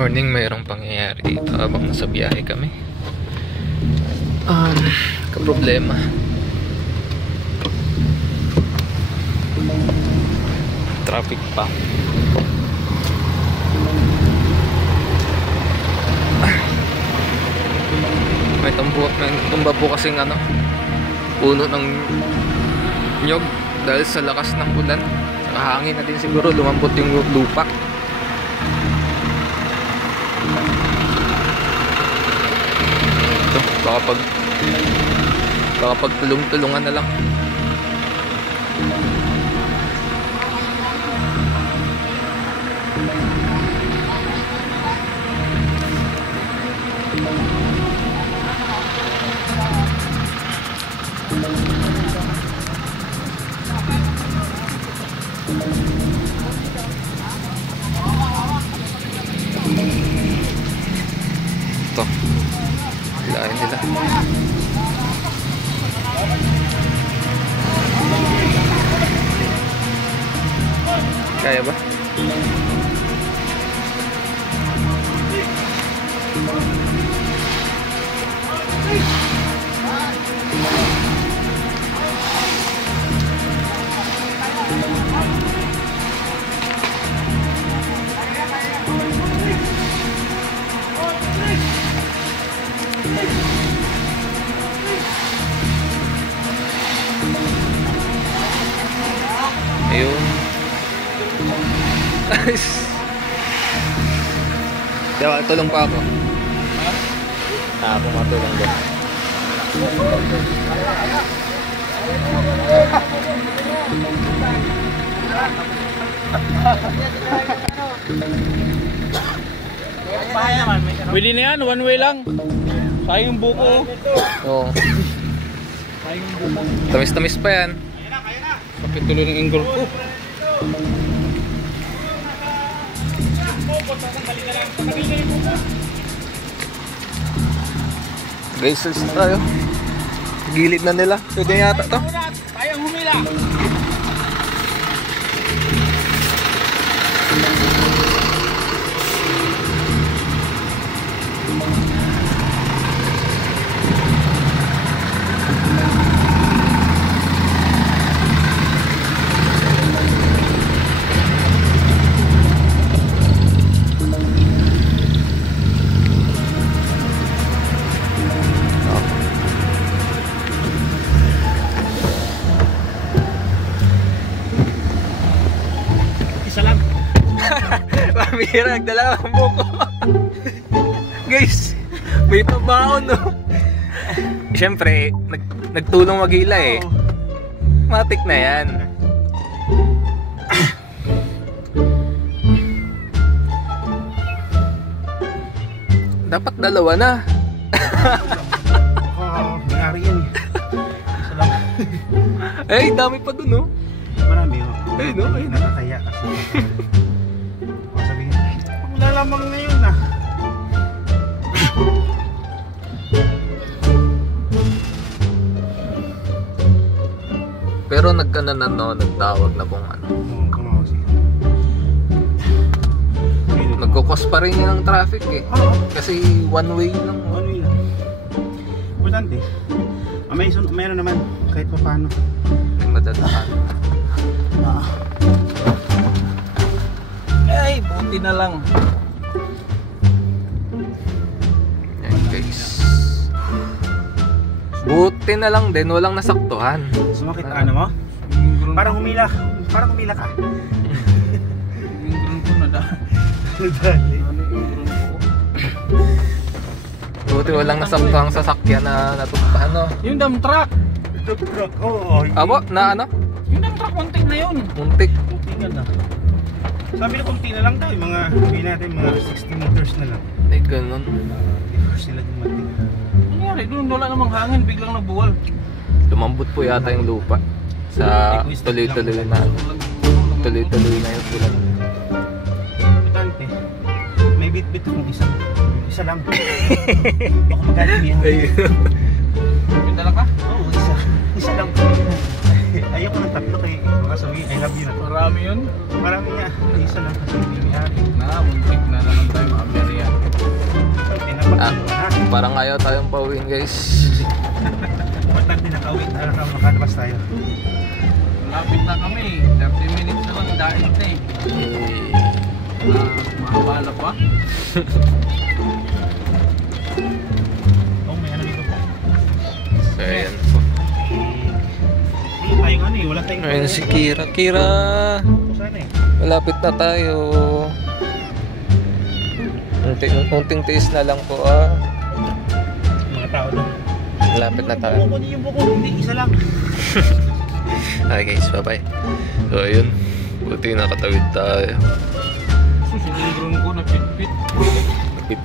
morning mayroong pangyayari dito habang nasa biyahe kami. Kaproblema. Traffic pa. May tumba po kasing puno ng nyog dahil sa lakas ng ulan. Saka hangin na din siguro, lumambot yung lupa. Ito, baka pag tulong-tulungan na lang. Ito, hilahin nila. Kaya ba? Ayun. Diba, tulong pa ako. Ako matulong din. Pwede na yan, one way lang. Sayang yung buko. Oo. Tamis-tamis pa yan. Kapit tuloy ng angle ko. Guys, salis na tayo. Gilid na nila. Pwede yata to. Sayang humila. Pamira, nagdala ang buko. Guys, may pabaon, no? Siyempre, nagtulong mag-ila eh. Matik na yan. Dapat dalawa na. Nangyari yan eh. Salamat. Eh, dami pa dun, no? Marami oh. Eh, no? Eh, nakakaya kasi. Sabihin, wala lamang ngayon na. pero nagtawag na kung ano. Nagkukos pa rin yun ang traffic eh. Kasi one way lang. One way lang. Importante. Mayroon naman kahit pa paano. May madadaan. Ay, buti na lang. Yan guys. Buti na lang din, walang nasaktuhan. Sumakit ano mo? Parang humila ka. Yung drone ko nadali. Buti walang nasaktuhang sasakyan na natumpahan, no? Yung dump truck. Dump truck, oo. Abo, na ano? Yung dump truck, muntik na yun. Muntik. Muntik na. Sabi na kunti na lang daw, yung mga, hindi natin, mga 60 meters na lang. Ay, ganun. Sila yung muntik. Nangyari, doon wala namang hangin, biglang nabuwal. Lumambot po yata yung lupa sa tuloy-tuloy na yung ulan. Importante, may bit-bit akong isa lang. Baka magaling yan. May dala ka? Oo, isa lang. Ayaw ko ng tatlo kay baka sabihin, I love you na. Marami yun? Marami nga, isa lang kasi hindi may ari. Muntik na naman tayo, makabiyari Ah, parang ayaw tayong pauwiin guys. Ba't din nakauwi? Nakalabas tayo. Lapit na kami. 30 minutes na lang dahil na eh. Mahabala pa. Oh, may ano dito po. So ayan po. Wala tayong ano eh. Wala tayong... Ayun si Kira. Kira! Saan eh? Malapit na tayo. Unting tiis na lang po ah. Mga tao doon. Malapit na tayo. Kukunin yung buko. Hindi, isa lang. Okay guys, bye bye. So ayun. Buti nakatawid tayo. Sinigron ko na pit-pit. Napit.